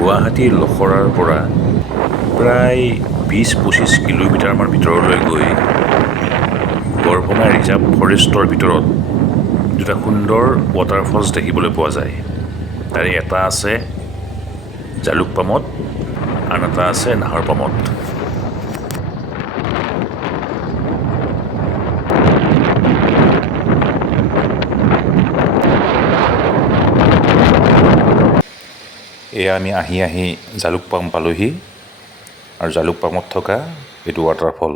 গুৱাহাটীৰ লখৰাৰ পৰা প্ৰায় 20-25 কিলোমিটাৰমান ভিতৰলৈ গৈ গড়ভঙা ৰিজাৰ্ভ ফৰেষ্টৰ ভিতৰত দুটা সুন্দৰ ৱাটাৰফলছ দেখিবলৈ পোৱা যায়। তাৰে এটা আছে jaluk পামত, আন এটা আছে নাহৰ পামত। এয়া আমি আহি jaluk পাম পালোহি আৰু jaluk পামত থকা এইটো ৱাটাৰফল।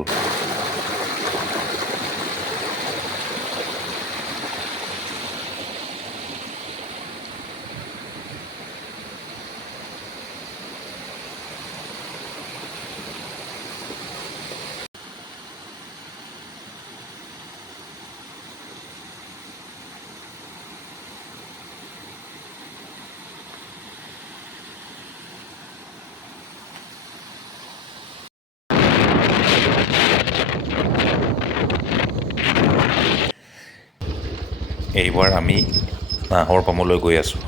এইবাৰ আমি নাহৰ পামলৈ গৈ আছোঁ।